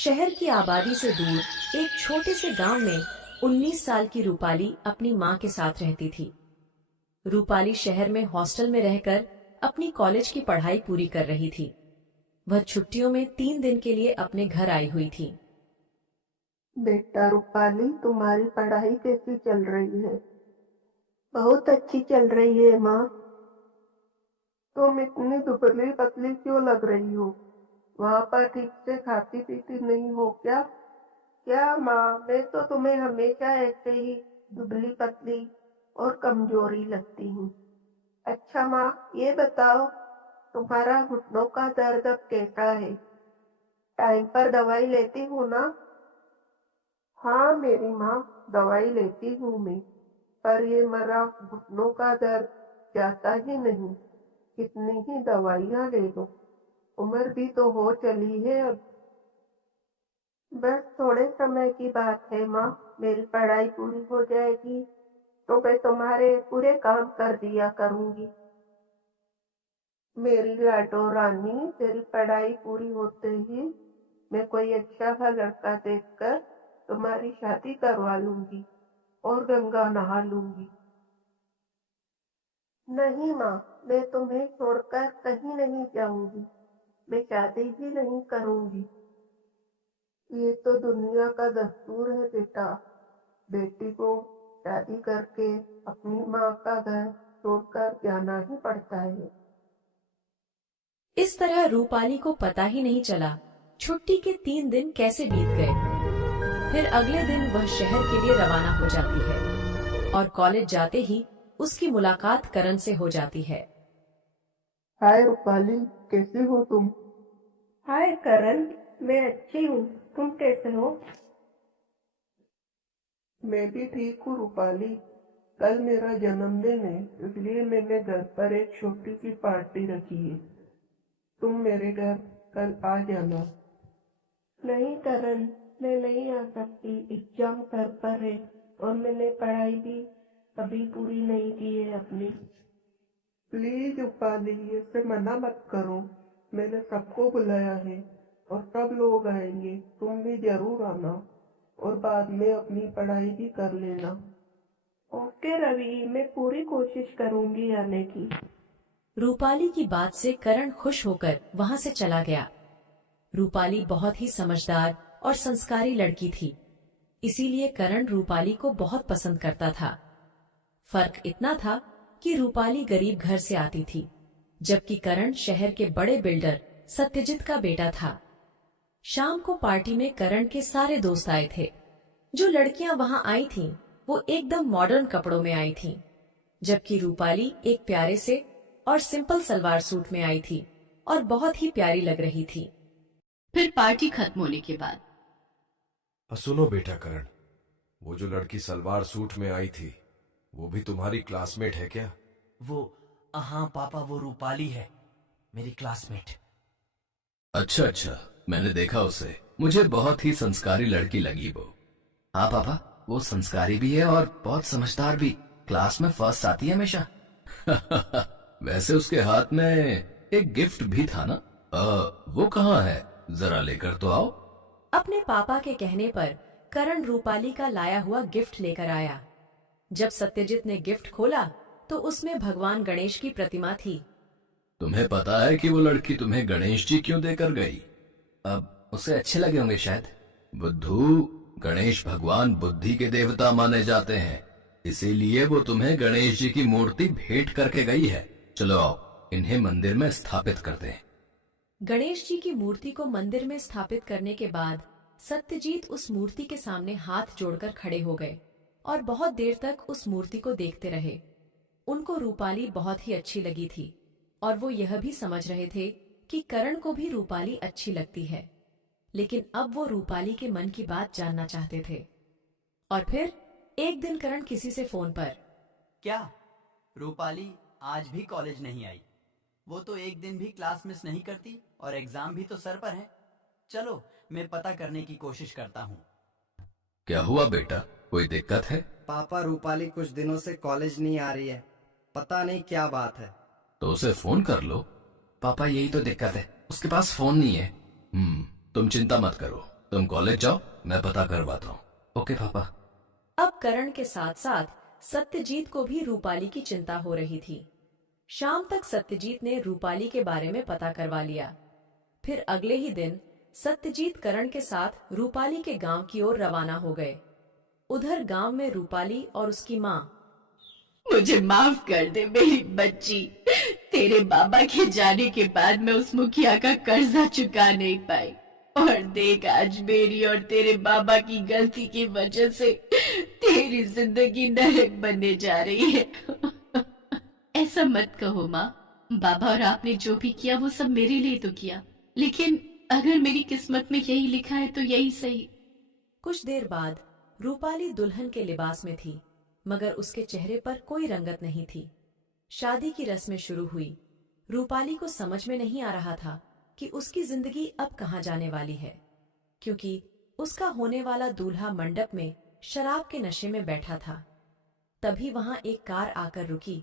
शहर की आबादी से दूर एक छोटे से गांव में 19 साल की रूपाली अपनी मां के साथ रहती थी। रूपाली शहर में हॉस्टल में रहकर अपनी कॉलेज की पढ़ाई पूरी कर रही थी। वह छुट्टियों में 3 दिन के लिए अपने घर आई हुई थी। बेटा रूपाली, तुम्हारी पढ़ाई कैसी चल रही है? बहुत अच्छी चल रही है माँ। तुम इतनी दुबली पतली क्यों लग रही हो? वहाँ पर ठीक से खाती पीती नहीं हो क्या? क्या माँ, मैं तो तुम्हें हमेशा ऐसे ही दुबली पतली और कमजोरी लगती हूँ। अच्छा माँ, ये बताओ, तुम्हारा घुटनों का दर्द अब कैसा है? टाइम पर दवाई लेती हूँ ना? हाँ मेरी माँ, दवाई लेती हूँ मैं, पर ये मेरा घुटनों का दर्द जाता ही नहीं। कितनी ही दवाइयाँ ले लो, उम्र भी तो हो चली है अब। बस थोड़े समय की बात है माँ, मेरी पढ़ाई पूरी हो जाएगी तो मैं तुम्हारे पूरे काम कर दिया करूँगी। मेरी लाडो रानी, तेरी पढ़ाई पूरी होते ही मैं कोई अच्छा सा लड़का देखकर तुम्हारी शादी करवा लूंगी और गंगा नहा लूंगी। नहीं माँ, मैं तुम्हें छोड़कर कहीं नहीं जाऊंगी। मैं शादी ही नहीं करूंगी। ये तो दुनिया का दस्तूर है बेटा। बेटी को शादी करके अपनी माँ का घर छोड़कर जाना ही पड़ता है। इस तरह रूपाली को पता ही नहीं चला छुट्टी के 3 दिन कैसे बीत गए। फिर अगले दिन वह शहर के लिए रवाना हो जाती है और कॉलेज जाते ही उसकी मुलाकात करण से हो जाती है। हाय रूपाली, कैसे हो तुम? हाय करण, मैं अच्छी हूँ। तुम कैसे हो? मैं भी ठीक हूँ रूपाली। कल मेरा जन्मदिन है, इसलिए मैंने घर पर एक छोटी सी पार्टी रखी है। तुम मेरे घर कल आ जाना। नहीं करण, मैं नहीं आ सकती। एग्जाम सर पर है और मैंने पढ़ाई भी अभी पूरी नहीं की है अपनी। प्लीज रूपाली, ऐसे मना मत करो। मैंने सबको बुलाया है और सब लोग आएंगे। तुम भी जरूर आना और बाद में अपनी पढ़ाई भी कर लेना। ओके रवि, मैं पूरी कोशिश करूंगी आने की। रूपाली की बात से करण खुश होकर वहां से चला गया। रूपाली बहुत ही समझदार और संस्कारी लड़की थी, इसीलिए करण रूपाली को बहुत पसंद करता था। फर्क इतना था कि रूपाली गरीब घर से आती थी, जबकि करण शहर के बड़े बिल्डर सत्यजीत का बेटा था। शाम को पार्टी में करण के सारे दोस्त आए थे। जो लड़कियां वहां आई थीं, वो एकदम मॉडर्न कपड़ों में आई थीं, जबकि रूपाली एक प्यारे से और सिंपल सलवार सूट में आई थी और बहुत ही प्यारी लग रही थी। फिर पार्टी खत्म होने के बाद सुनो बेटा करण, वो जो लड़की सलवार सूट में आई थी, वो भी तुम्हारी क्लासमेट है क्या? वो हाँ पापा, वो रूपाली है, मेरी क्लासमेट। अच्छा अच्छा, मैंने देखा उसे। मुझे बहुत ही संस्कारी लड़की लगी वो। हाँ पापा, वो संस्कारी भी है और बहुत समझदार भी। क्लास में फर्स्ट आती है हमेशा। वैसे उसके हाथ में एक गिफ्ट भी था ना? वो कहाँ है? जरा लेकर तो आओ। अपने पापा के कहने पर करण रूपाली का लाया हुआ गिफ्ट लेकर आया। जब सत्यजीत ने गिफ्ट खोला तो उसमें भगवान गणेश की प्रतिमा थी। तुम्हें पता है कि वो लड़की तुम्हें गणेश जी क्यों देकर गई? अब उसे अच्छे लगे होंगे शायद। बुद्धू, गणेश भगवान बुद्धि के देवता माने जाते हैं, इसीलिए वो तुम्हें गणेश जी की मूर्ति भेंट करके गई है। चलो आओ, इन्हें मंदिर में स्थापित करते हैं। गणेश जी की मूर्ति को मंदिर में स्थापित करने के बाद सत्यजीत उस मूर्ति के सामने हाथ जोड़कर खड़े हो गए और बहुत देर तक उस मूर्ति को देखते रहे। उनको रूपाली बहुत ही अच्छी लगी थी और वो यह भी समझ रहे थे कि करण को भी रूपाली अच्छी लगती है, लेकिन अब वो रूपाली के मन की बात जानना चाहते थे। और फिर एक दिन करण किसी से फोन पर, क्या रूपाली आज भी कॉलेज नहीं आई? वो तो एक दिन भी क्लास मिस नहीं करती और एग्जाम भी तो सर पर है। चलो मैं पता करने की कोशिश करता हूँ। क्या हुआ बेटा, कोई दिक्कत है? पापा, रूपाली कुछ दिनों से कॉलेज नहीं आ रही है, पता नहीं क्या बात है। तो उसे फोन कर लो। पापा, यही तो दिक्कत है, उसके पास फोन नहीं है। तुम चिंता मत करो, तुम कॉलेज जाओ, मैं पता करवाता हूँ। ओके पापा। अब करण के साथ साथ सत्यजीत को भी रूपाली की चिंता हो रही थी। शाम तक सत्यजीत ने रूपाली के बारे में पता करवा लिया। फिर अगले ही दिन सत्यजीत करण के साथ रूपाली के गांव की ओर रवाना हो गए। उधर गांव में रूपाली और उसकी माँ, मुझे माफ कर दे मेरी बच्ची, तेरे बाबा के जाने के बाद मैं उस मुखिया का कर्जा चुका नहीं पाई, और देख आज मेरी और तेरे बाबा की गलती की वजह से तेरी जिंदगी नरक बनने जा रही है। ऐसा मत कहो माँ, बाबा और आपने जो भी किया वो सब मेरे लिए तो किया, लेकिन अगर मेरी किस्मत में यही लिखा है तो यही सही। कुछ देर बाद रूपाली दुल्हन के लिबास में थी, मगर उसके चेहरे पर कोई रंगत नहीं थी। शादी की रस्में शुरू हुई। रूपाली को समझ में नहीं आ रहा था कि उसकी जिंदगी अब कहाँ जाने वाली है, क्योंकि उसका होने वाला दूल्हा मंडप में शराब के नशे में बैठा था। तभी वहां एक कार आकर रुकी,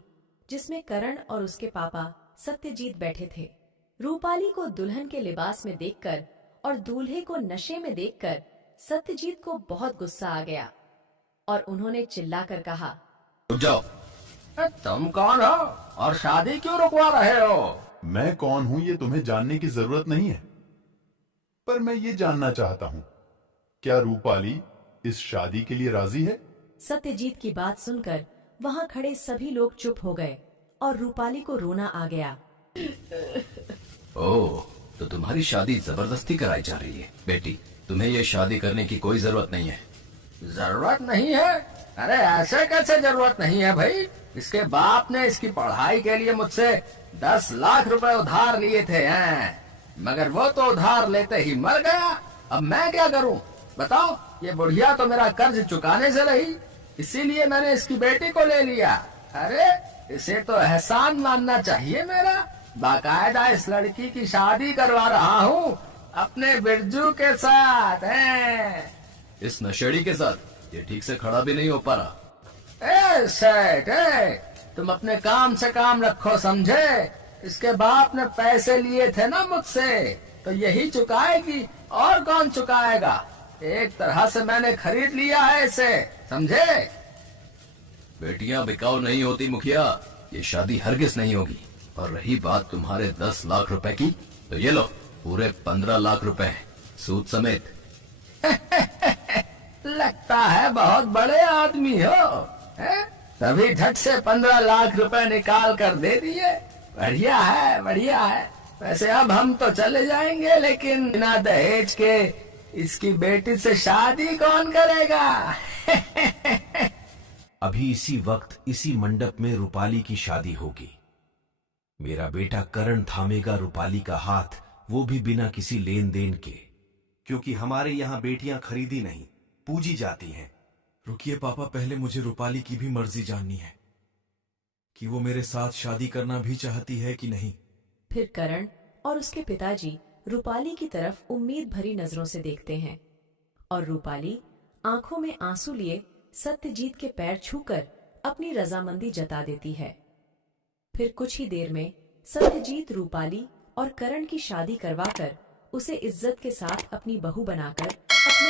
जिसमें करण और उसके पापा सत्यजीत बैठे थे। रूपाली को दुल्हन के लिबास में देखकर और दूल्हे को नशे में देखकर सत्यजीत को बहुत गुस्सा आ गया और उन्होंने चिल्लाकर कहा, रुक जाओ। तुम कौन हो और शादी क्यों रुकवा रहे हो? मैं कौन हूं ये तुम्हें जानने की जरूरत नहीं है, पर मैं ये जानना चाहता हूं, क्या रूपाली इस शादी के लिए राजी है? सत्यजीत की बात सुनकर वहां खड़े सभी लोग चुप हो गए और रूपाली को रोना आ गया। ओह, तो तुम्हारी शादी जबरदस्ती कराई जा रही है। बेटी, तुम्हें ये शादी करने की कोई जरूरत नहीं है। जरूरत नहीं है? अरे ऐसे कैसे जरूरत नहीं है भाई? इसके बाप ने इसकी पढ़ाई के लिए मुझसे 10 लाख रुपए उधार लिए थे हैं, मगर वो तो उधार लेते ही मर गया। अब मैं क्या करूं बताओ? ये बुढ़िया तो मेरा कर्ज चुकाने से रही, इसीलिए मैंने इसकी बेटी को ले लिया। अरे इसे तो एहसान मानना चाहिए मेरा। बाकायदा इस लड़की की शादी करवा रहा हूँ अपने बिरजू के साथ हैं। इस नशेड़ी के साथ ये ठीक से खड़ा भी नहीं हो पा रहा। ए सेठ, तुम अपने काम से काम रखो, समझे? इसके बाप ने पैसे लिए थे ना मुझसे, तो यही चुकाएगी, और कौन चुकाएगा? एक तरह से मैंने खरीद लिया है इसे, समझे? बेटियां बिकाऊ नहीं होती मुखिया, ये शादी हरगिज नहीं होगी। और रही बात तुम्हारे 10 लाख रुपए की, तो ये लो पूरे 15 लाख रुपए सूद समेत। लगता है बहुत बड़े आदमी हो, हैं? तभी झट से 15 लाख रुपए निकाल कर दे दिए। बढ़िया है, बढ़िया है। वैसे अब हम तो चले जाएंगे, लेकिन बिना दहेज के इसकी बेटी से शादी कौन करेगा? अभी इसी वक्त इसी मंडप में रूपाली की शादी होगी। मेरा बेटा करण थामेगा रूपाली का हाथ, वो भी बिना किसी लेन देन के, क्योंकि हमारे यहाँ बेटियां खरीदी नहीं, पूजी जाती हैं। रुकिए पापा, पहले मुझे रूपाली की भी मर्जी जाननी है कि वो मेरे साथ शादी करना भी चाहती है कि नहीं। फिर करण और उसके पिताजी रूपाली की तरफ उम्मीद भरी नजरों से देखते हैं और रूपाली आंखों में आंसू लिए सत्यजीत के पैर छूकर अपनी रजामंदी जता देती है। फिर कुछ ही देर में सत्यजीत रूपाली और करण की शादी करवाकर उसे इज्जत के साथ अपनी बहू बनाकर